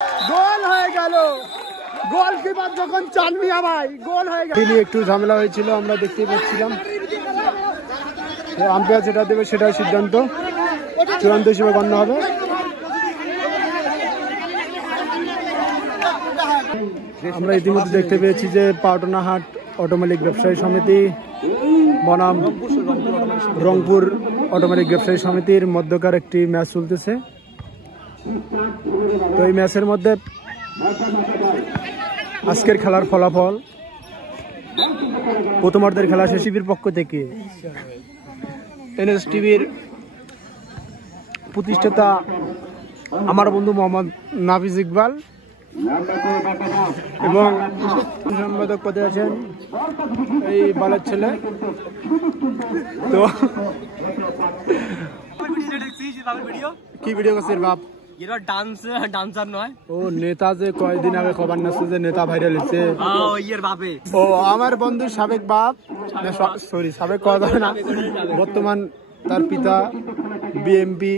গোল হয়ে গেল, গোলকিপার যখন চান মিয়া ভাই গোল হয়ে গেল। একটু ঝামেলা হয়েছিল আমরা দেখতে পাচ্ছিলাম, আম্পায়ার যেটা দেবে সেটাই সিদ্ধান্ত চূড়ান্ত হিসেবে গণ্য হবে। আমরা ইতিমধ্যে দেখতে পেয়েছি যে পাওটনাহাট অটো মালিক ব্যবসায়ী সমিতি বনাম রংপুর অটো মালিক ব্যবসায়ী সমিতির মধ্যকার একটি ম্যাচ চলতেছে। তো এই ম্যাচের মধ্যে আজকের খেলার ফলাফল, প্রথমার্ধের খেলা শেষিবির পক্ষ থেকে এনএস টিভির প্রতিষ্ঠাতা আমার বন্ধু মোহাম্মদ নাফিজ ইকবাল এবং সম্পাদক পদে আছেন এই বালের ছেলে। তো কি ভিডিও করছিস বাপ? ডান্সার নয় ও, নেতা যে কয়েকদিন আগে খবর নাচ্ছে যে নেতা ভাইরাল হয়েছে, ও আমার বন্ধুর সাবেক বাপ, সরি সাবেক কথা না, বর্তমান তার পিতা বিএনপি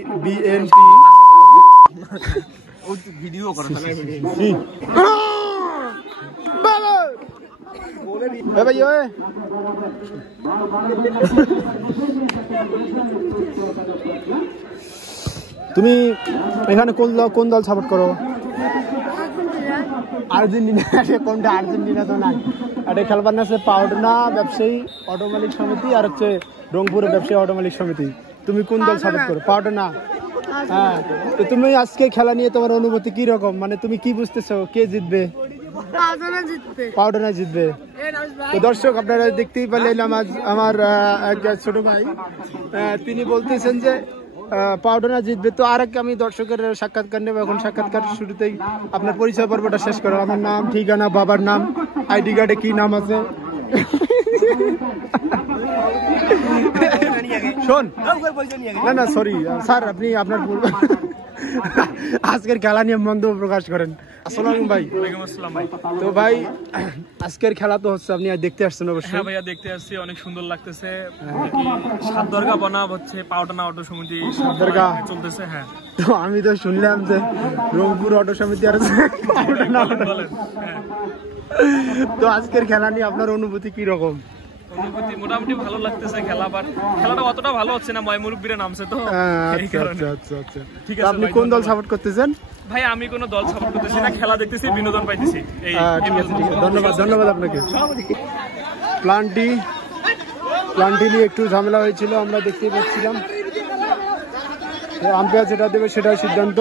ভিডিও করে তুমি এখানে কোন দল সাপোর্ট করো? আর্জেন্টিনা। কোনটা? আর্জেন্টিনা তো নাই। এটা খেলবার না আছে পাওটনা ব্যবসায়ী অটো মালিক সমিতি আর হচ্ছে রংপুরের ব্যবসায়ী অটো মালিক সমিতি। তুমি কোন দল সাপোর্ট করো? পাওটনা। হ্যাঁ, তো তুমি আজকে খেলা নিয়ে তোমার অনুভূতি কি রকম, মানে তুমি কি বুঝতেছো কে জিতবে? পাওটনা জিতবে। তো দর্শক আপনারা দেখতেই পারলেন আমার এক ছোট ভাই তিনি বলতেছেন যে পাওটনা জিতবে। তো আর আমি দর্শকের সাক্ষাৎকার নেব। এখন সাক্ষাৎকার শুরুতেই আপনার পরিচয় পর্বটা শেষ করো। আমার নাম, ঠিকানা, বাবার নাম, আইডি কার্ডে কি নাম আছে। শোন না না সরি স্যার, আপনি আপনার আজকের খেলা নিয়ে মন্তব্য প্রকাশ করেন। আসসালামু ভাই। ওয়ালাইকুম আসসালাম ভাই। তো ভাই আজকের খেলা তো হচ্ছে, আপনি দেখতে আসছেন অবশ্যই? হ্যাঁ ভাইয়া দেখতে আসছি, অনেক সুন্দর লাগতেছে। কি সাতদরগা বনাম হচ্ছে পাওটনা অটো সমিতি সাতদরগা চলতেছে। হ্যাঁ, তো আমি তো শুনলাম যে রংপুর অটো সমিতি আর তো আজকের খেলা নিয়ে আপনার অনুভূতি কি রকম? অনুভূতি মোটামুটি ভালো লাগতেছে। খেলাটা অতটা ভালো হচ্ছে না, ময়মুরব্বীরা নামছে তো। আচ্ছা ঠিক আছে। আপনি কোন দল সাপোর্ট করতেছেন? ভাই আমি কোনো দল সাপোর্ট করতেছি না, খেলা দেখতেছি, বিনোদন পাইতেছি। ঠিক আছে, ধন্যবাদ আপনাকে। প্লান্টি নিয়ে একটু ঝামেলা হয়েছিল আমরা দেখতে পাচ্ছিলাম, আম্পায়ার যেটা দেবে সেটাই সিদ্ধান্ত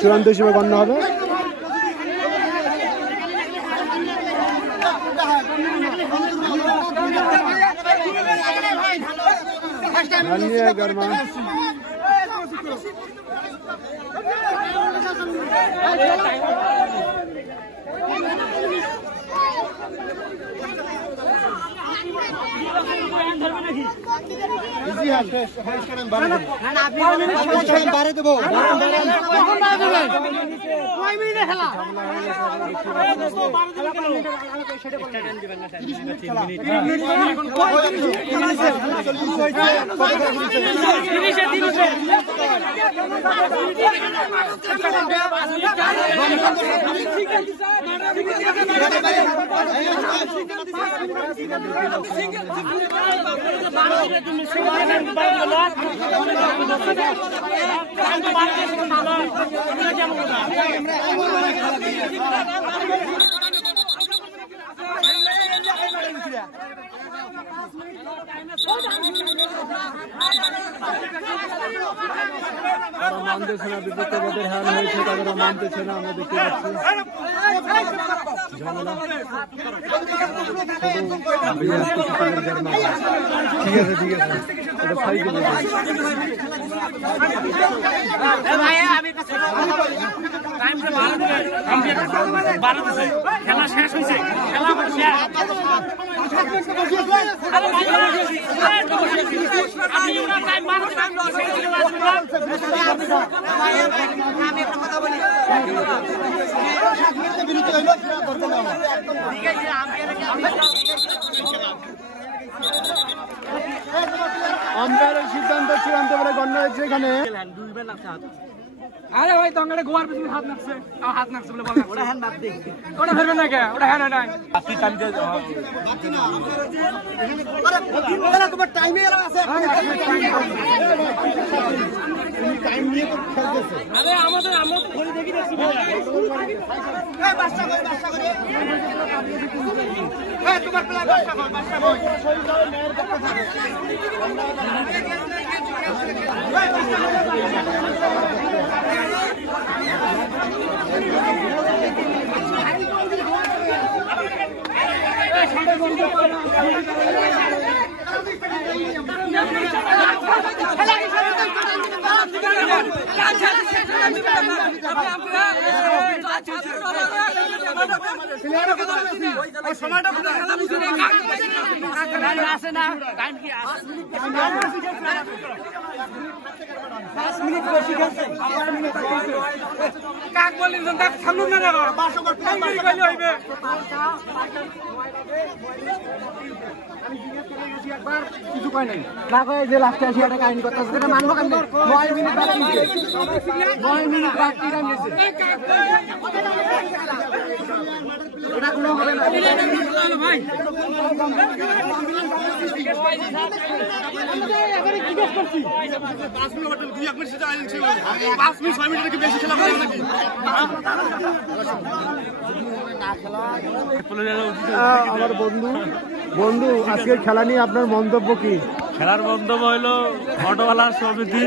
চূড়ান্ত হিসেবে গণ্য হবে। তারা মানতেছে না, বিপক্ষে যাদের হার হয়েছে তাদের মানতেছে না, আমরা দেখতে পাচ্ছি ঝামেলা। ঠিক আছে এটা ফাইট খেলা শেষ হয়েছে, খেলা আম্পায়ারের সিদ্ধান্ত চূড়ান্ত বলে গণ্য হয়েছে। এখানে আরে ভাই তঙ্গারে গোয়ার পিছনে হাত নাকছে হাত নাকছে বলে বল ওটা হ্যান্ড বাদ দে ওটা ফেরবে না কে ওটা হ্যান্ড নাই বাতি টাইম দে বাতি না আরে তোমার টাইমে এলো আছে টাইম নিয়ে তো খেলতেছে আরে আমরা তো ঘরে দেখি দেখছি এই বাচ্চা করে এই তোমার প্লেয়ার বাচ্চা কর শরীর দাও মেয়ের পক্ষে থাকে আসে না টাইম কি 5 মিনিট বেশি গেছে কাক বলি দেখ সামনে না রে 5 মিনিট কইলে হইবে কিছু কয় নাই না কয় যে লাস্টে আসি এটা কাহিনী করতেছে এটা মানবো কেন 9 মিনিট বাকি 9 মিনিট বাকি টাইম গেছে এটা কোনো হবে না ভাই এবারে কি কাজ করছি 5 মিনিট হোটেল 2 মিনিট সেটা আইল ছিল 5 মিনিট 6 মিনিট কি বেশি খেলা হবে নাকি আমার বন্ধু আজকের খেলা নিয়ে আপনার মন্তব্য কি? খেলার মন্তব্য হইলো অটোওয়ালার সমিতি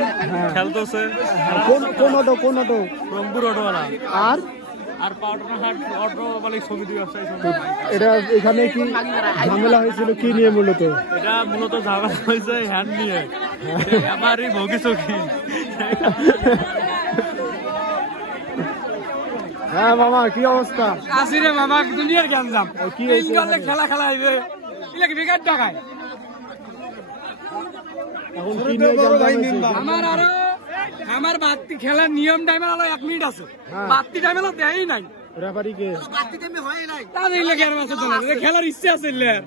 খেলতেছে কোন অটো রংপুর অটোওয়ালা আর পাউডারহাট অটো মালিক সমিতি ব্যবসায়ী সমিতি এটা এখানে কি ঝামেলা হয়েছিল কি নিয়ে মূলত? এটা মূলত ঝামেলা হয়েছে হ্যান্ড নিয়ে আমারই ভোগিচকি হ্যাঁ মামা কি অবস্থা? আসি রে মামা দুনিয়ার গ্যাঞ্জাম কি খেলা হইবে ইলাকে বেকার টাকায় এখন কি নিয়ে জানতে আমার বাতি খেলার নিয়ম টাইমে হলো 1 মিনিট আছে বাতি টাইমে হলো দেই নাই রেফারি কে বাতি টাইমে হয় নাই তাদের লাগে আর মাসে চলে খেলার ইচ্ছা আছে লেয়ার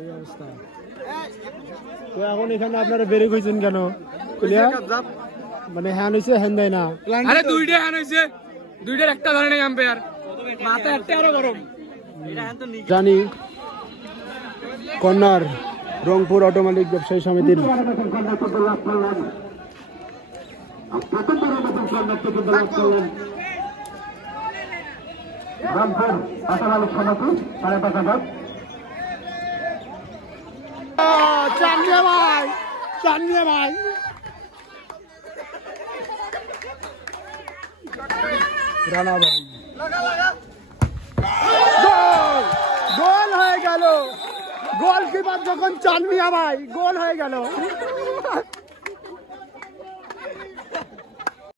এই অবস্থা তো এখন এখানে আপনারা বেরে কইছেন কেন ক্লিয়ার মানে হ্যান্ড হইছে হ্যান্ড দেয় না আরে দুইটা হ্যান্ড হইছে দুইটার একটা ধরে নাই আম্পায়ার মাথা একটা আরো গরম এটা হ্যান্ড তো জানি কর্নার রংপুর অটো মালিক ব্যবসায়ী সমিতির চান্নিয়া ভাই রানা ভাই গোল হয়ে গেল গোলকিপার যখন চানমিয়া ভাই গোল হয়ে গেল